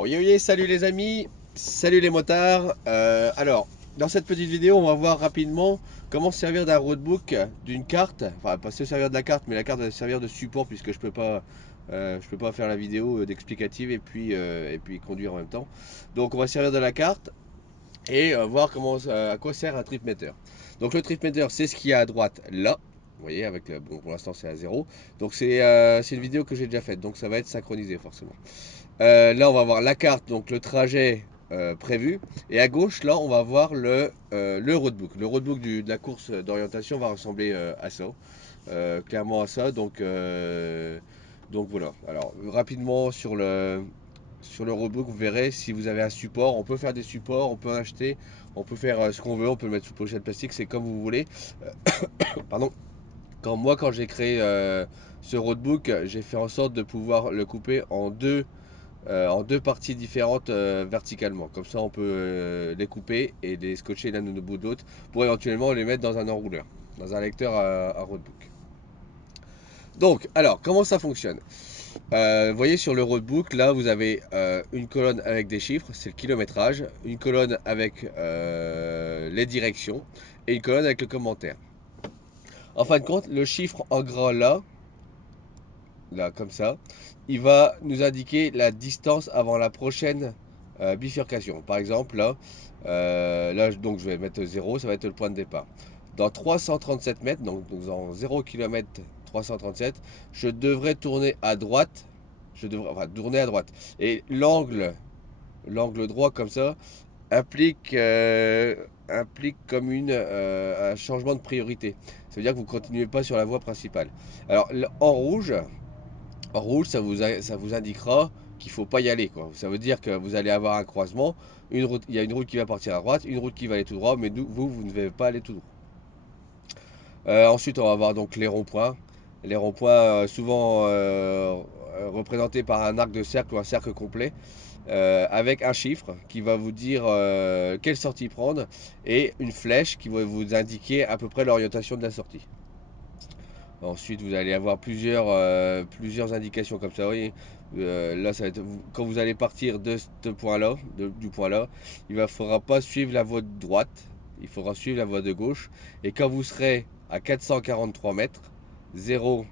Oye oye, salut les amis, salut les motards. Alors, dans cette petite vidéo, on va voir rapidement comment se servir d'un roadbook, d'une carte. Enfin, pas se servir de la carte, mais la carte va servir de support puisque je peux pas faire la vidéo d'explicative et puis conduire en même temps. Donc, on va servir de la carte et voir à quoi sert un tripmeter. Donc, le tripmeter, c'est ce qu'il y a à droite là. Vous voyez, bon, pour l'instant, c'est à zéro. Donc, c'est une vidéo que j'ai déjà faite, donc ça va être synchronisé forcément. Là, on va voir la carte, donc le trajet prévu. Et à gauche, là, on va voir le roadbook. Le roadbook de la course d'orientation va ressembler à ça. Clairement à ça. Donc voilà. Alors, rapidement sur le roadbook, vous verrez si vous avez un support. On peut faire des supports, on peut en acheter, on peut faire ce qu'on veut, on peut le mettre sous pochette plastique, c'est comme vous voulez. Pardon. Quand j'ai créé ce roadbook, j'ai fait en sorte de pouvoir le couper en deux parties différentes verticalement. Comme ça, on peut les couper et les scotcher l'un au bout de l'autre pour éventuellement les mettre dans un enrouleur, dans un lecteur à roadbook. Donc, alors, comment ça fonctionne? Vous voyez sur le roadbook, là, vous avez une colonne avec des chiffres, c'est le kilométrage, une colonne avec les directions et une colonne avec le commentaire. En fin de compte, le chiffre en gras là comme ça, il va nous indiquer la distance avant la prochaine bifurcation. Par exemple, donc je vais mettre 0, ça va être le point de départ. Dans 337 mètres, donc dans 0 km 337, je devrais tourner à droite. Tourner à droite. Et l'angle droit comme ça, implique comme un changement de priorité. Ça veut dire que vous ne continuez pas sur la voie principale. Alors, en rouge, ça vous indiquera qu'il ne faut pas y aller, quoi. Ça veut dire que vous allez avoir un croisement, il y a une route qui va partir à droite, une route qui va aller tout droit, mais vous ne devez pas aller tout droit. Ensuite, on va avoir donc les ronds-points. Les ronds-points, souvent représentés par un arc de cercle ou un cercle complet, avec un chiffre qui va vous dire quelle sortie prendre et une flèche qui va vous indiquer à peu près l'orientation de la sortie. Ensuite, vous allez avoir plusieurs indications comme ça. Vous voyez, là, quand vous allez partir de ce point-là, du point là, il ne faudra pas suivre la voie de droite, il faudra suivre la voie de gauche. Et quand vous serez à 443 mètres, 0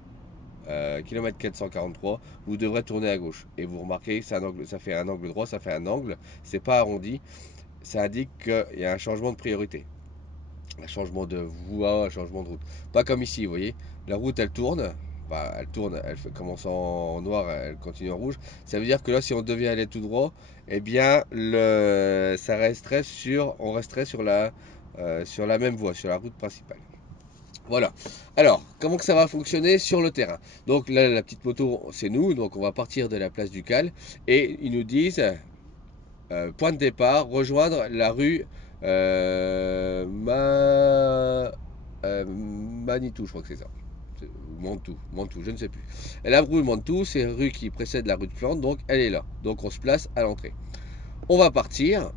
km 443, vous devrez tourner à gauche. Et vous remarquez, ça fait un angle droit, ça fait un angle, c'est pas arrondi. Ça indique qu'il y a un changement de priorité. Un changement de voie, un changement de route. Pas comme ici, vous voyez. La route, elle tourne. Bah, commence en noir, elle continue en rouge. Ça veut dire que là, si on devait aller tout droit, eh bien, on resterait sur la même voie, sur la route principale. Voilà. Alors, comment que ça va fonctionner sur le terrain? Donc là, la petite moto, c'est nous. Donc, on va partir de la place du Cal. Et ils nous disent, point de départ, rejoindre la rue Manitou, je crois que c'est ça. Mantou, je ne sais plus. Et la rue Mantou, c'est une rue qui précède la rue de Flandre, donc elle est là. Donc on se place à l'entrée. On va partir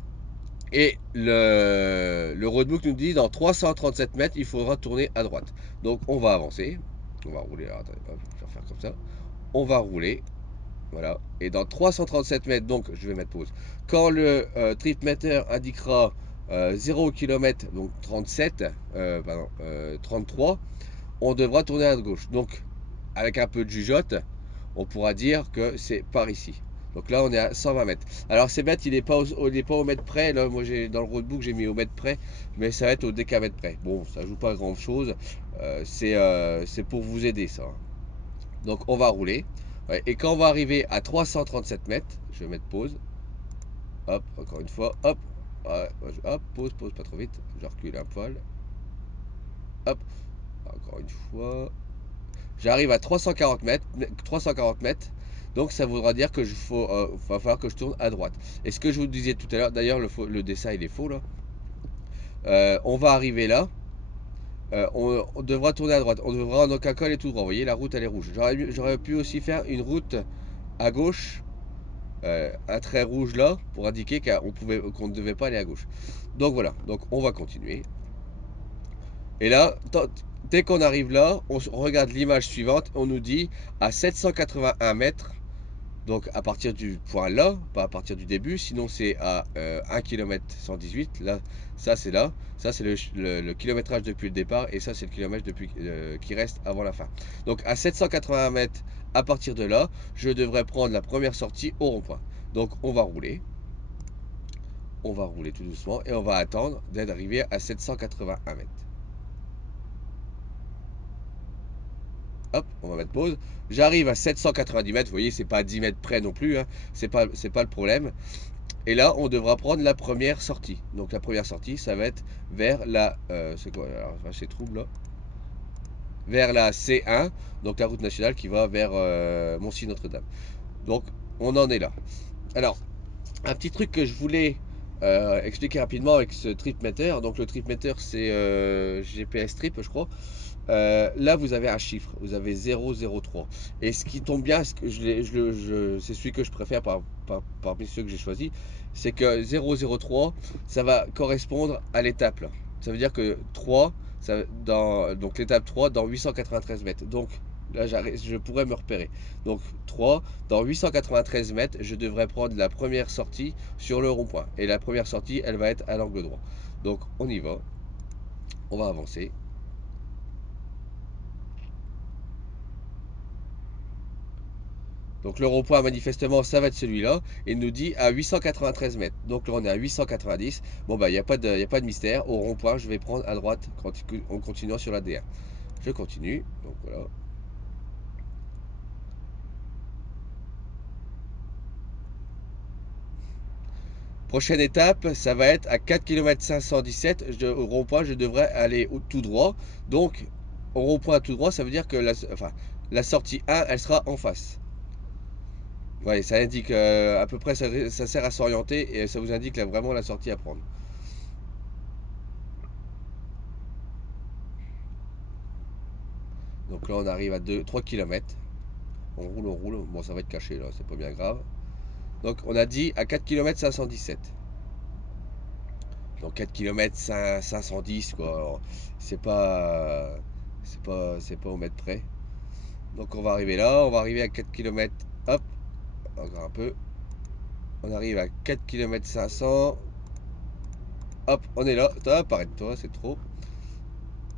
et le roadbook nous dit dans 337 mètres, il faudra tourner à droite. Donc on va avancer. On va rouler. Alors, attendez, je vais faire comme ça. On va rouler. Voilà. Et dans 337 mètres, donc je vais mettre pause. Quand le tripmeter indiquera 0 km, donc 33, on devra tourner à gauche. Donc, avec un peu de jugeote, on pourra dire que c'est par ici. Donc là, on est à 120 mètres. Alors, c'est bête, il n'est pas, au mètre près. Là, moi, dans le roadbook, j'ai mis au mètre près, mais ça va être au décamètre près. Bon, ça joue pas grand chose. C'est pour vous aider, ça. Donc, on va rouler. Ouais, et quand on va arriver à 337 mètres, je vais mettre pause. Hop, encore une fois. Hop. Ouais, hop, pause, pas trop vite. Je recule un poil. Hop. Encore une fois. J'arrive à 340 mètres. 340 mètres. Donc ça voudra dire que va falloir que je tourne à droite. Et ce que je vous disais tout à l'heure, d'ailleurs le dessin il est faux là. On va arriver là. On devra tourner à droite. On devra en aucun cas aller tout droit. Vous voyez, la route elle est rouge. J'aurais pu aussi faire une route à gauche, un trait rouge là pour indiquer qu'on ne devait pas aller à gauche. Donc voilà, donc on va continuer. Et là, dès qu'on arrive là, on regarde l'image suivante, on nous dit à 781 mètres, Donc à partir du point là, pas à partir du début, sinon c'est à 1 km 118. Là, ça c'est là. Ça c'est le kilométrage depuis le départ et ça c'est le kilomètre depuis, qui reste avant la fin. Donc à 780 mètres à partir de là, je devrais prendre la première sortie au rond-point. Donc on va rouler. On va rouler tout doucement et on va attendre d'arriver à 781 mètres. Hop, on va mettre pause. J'arrive à 790 mètres. Vous voyez, c'est pas à 10 mètres près non plus, hein. C'est pas le problème. Et là, on devra prendre la première sortie. Donc la première sortie, ça va être vers la... c'est quoi? Alors, c'est trouble là. Vers la C1, donc la route nationale qui va vers Moncy-Notre-Dame. Donc on en est là. Alors, un petit truc que je voulais expliquer rapidement avec ce tripmeter. Donc le tripmeter, c'est GPS trip, je crois. Là, vous avez un chiffre, vous avez 003. Et ce qui tombe bien, c'est celui que je préfère parmi ceux que j'ai choisi, c'est que 003, ça va correspondre à l'étape là. Ça veut dire que 3, donc l'étape 3 dans 893 mètres. Donc là, je pourrais me repérer. Donc 3, dans 893 mètres, je devrais prendre la première sortie sur le rond-point. Et la première sortie, elle va être à l'angle droit. Donc on y va, on va avancer. Donc le rond-point, manifestement, ça va être celui-là. Et il nous dit à 893 mètres. Donc là, on est à 890. Bon, bah, y a pas de mystère. Au rond-point, je vais prendre à droite en continuant sur la D1. Je continue. Donc voilà. Prochaine étape, ça va être à 4 km 517. Au rond-point, je devrais aller tout droit. Donc, au rond-point tout droit, ça veut dire que la sortie 1, elle sera en face. Ouais, ça indique à peu près, ça sert à s'orienter et ça vous indique là, vraiment la sortie à prendre. Donc là, on arrive à 3 km. On roule, on roule. Bon, ça va être caché là, c'est pas bien grave. Donc, on a dit à 4 km 517. Donc 4 km 510 quoi. Alors, c'est pas c'est pas au mètre près. Donc on va arriver là, on va arriver à 4 km. Hop, encore un peu. On arrive à 4 km 500. Hop, on est là. Hop, arrête-toi, c'est trop.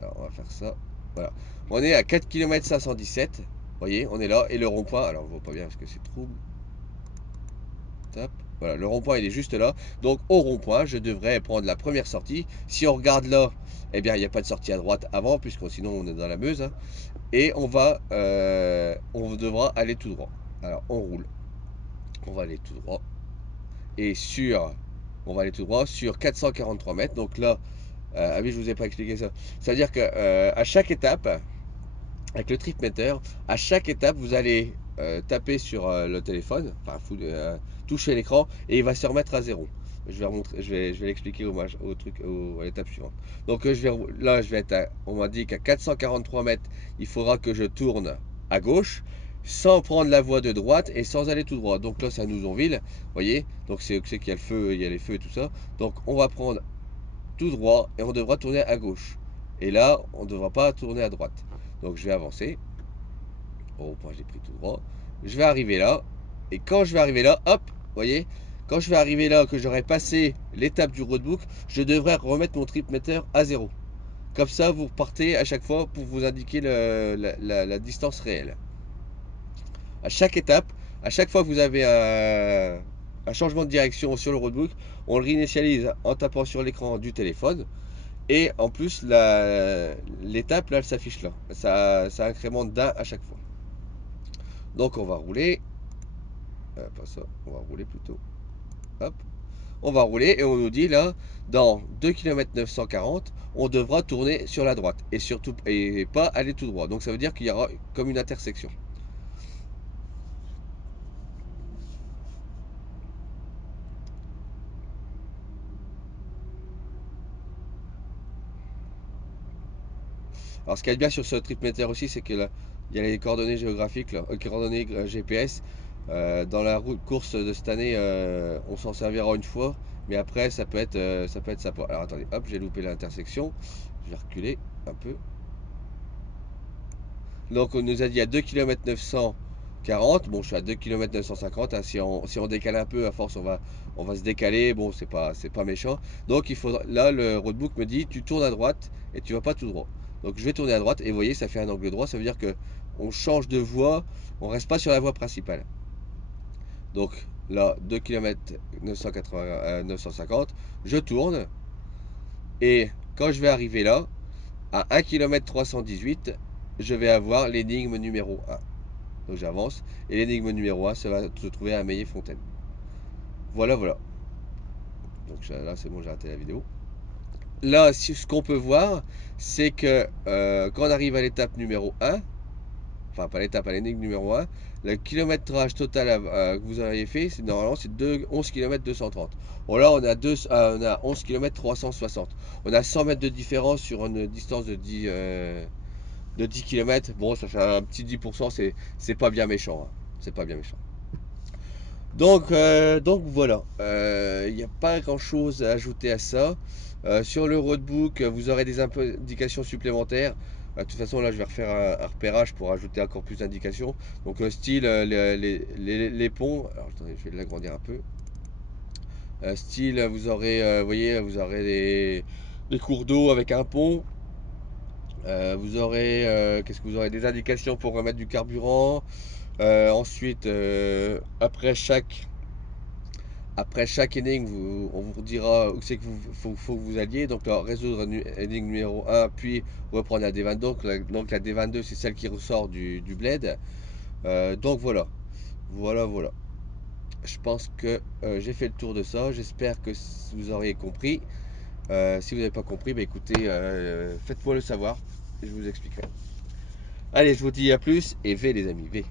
Alors on va faire ça. Voilà. On est à 4 km 517. Vous voyez, on est là. Et le rond-point, alors on voit pas bien parce que c'est trouble. Top. Voilà, le rond-point il est juste là. Donc au rond-point, je devrais prendre la première sortie. Si on regarde là, eh bien il n'y a pas de sortie à droite avant, puisque sinon on est dans la Meuse, hein. Et on devra aller tout droit. Alors on roule, on va aller tout droit. Et on va aller tout droit sur 443 mètres. Donc là, ah oui, je vous ai pas expliqué ça. C'est-à-dire que à chaque étape, avec le tripmeter, à chaque étape, vous allez taper sur le téléphone, enfin toucher l'écran, et il va se remettre à zéro. Je vais remontrer, je vais l'expliquer à l'étape suivante. Donc là, je vais être on m'a dit qu'à 443 mètres, il faudra que je tourne à gauche, sans prendre la voie de droite et sans aller tout droit. Donc là, c'est à Nouzonville, vous voyez. Donc c'est qu'il y a le feu, il y a les feux et tout ça. Donc on va prendre tout droit et on devra tourner à gauche. Et là, on ne devra pas tourner à droite. Donc je vais avancer. Au point, j'ai pris tout droit. Je vais arriver là. Et quand je vais arriver là, hop, vous voyez, quand je vais arriver là, que j'aurai passé l'étape du roadbook, je devrais remettre mon tripmeter à zéro. Comme ça, vous repartez à chaque fois pour vous indiquer la distance réelle. À chaque étape, à chaque fois que vous avez un changement de direction sur le roadbook, on le réinitialise en tapant sur l'écran du téléphone. Et en plus, l'étape, là, elle s'affiche là. Ça incrémente d'un à chaque fois. Donc on va rouler. Pas ça, on va rouler plutôt. Hop. On va rouler et on nous dit là, dans 2 km 940, on devra tourner sur la droite. Et surtout, et pas aller tout droit. Donc ça veut dire qu'il y aura comme une intersection. Alors ce qu'il y a de bien sur ce tripmeter aussi, c'est que là, il y a les coordonnées géographiques, là, coordonnées GPS. Dans la course de cette année, on s'en servira une fois, mais après ça peut être sympa. Alors attendez, hop, j'ai loupé l'intersection. Je vais reculer un peu. Donc on nous a dit à 2 km 900 40. Bon, je suis à 2 km 950. Hein. Si on décale un peu, à force, on va se décaler. Bon, c'est pas méchant. Donc, là, le roadbook me dit, tu tournes à droite et tu vas pas tout droit. Donc, je vais tourner à droite et vous voyez, ça fait un angle droit. Ça veut dire que on change de voie. On reste pas sur la voie principale. Donc, là, 2 km 950. Je tourne. Et quand je vais arriver là, à 1 km 318, je vais avoir l'énigme numéro 1. Donc j'avance. Et l'énigme numéro 1, ça va se trouver à Meillet-Fontaine. Voilà, voilà. Donc là, c'est bon, j'ai arrêté la vidéo. Là, ce qu'on peut voir, c'est que quand on arrive à l'étape numéro 1, enfin pas l'étape, à l'énigme numéro 1, le kilométrage total que vous avez fait, normalement c'est 11 km 230. Bon là, on a 11 km 360. On a 100 mètres de différence sur une distance de 10 km. Bon, ça fait un petit 10%, c'est pas bien méchant. Hein. C'est pas bien méchant. Donc voilà, il n'y a pas grand chose à ajouter à ça. Sur le roadbook, vous aurez des indications supplémentaires. De toute façon, là, je vais refaire un repérage pour ajouter encore plus d'indications. Donc, style les ponts. Alors, attendez, je vais l'agrandir un peu. Style, vous aurez, vous voyez, vous aurez des cours d'eau avec un pont. Vous aurez, qu'est-ce que vous aurez? Des indications pour remettre du carburant. Ensuite, après chaque énigme, on vous dira où c'est que faut que vous alliez. Donc, là, résoudre énigme numéro 1, puis reprendre la D22. Donc la D22, c'est celle qui ressort du bled. Donc voilà. Voilà, voilà. Je pense que j'ai fait le tour de ça. J'espère que vous auriez compris. Si vous n'avez pas compris, bah écoutez, faites-moi le savoir. Et je vous expliquerai. Allez, je vous dis à plus et V les amis, V.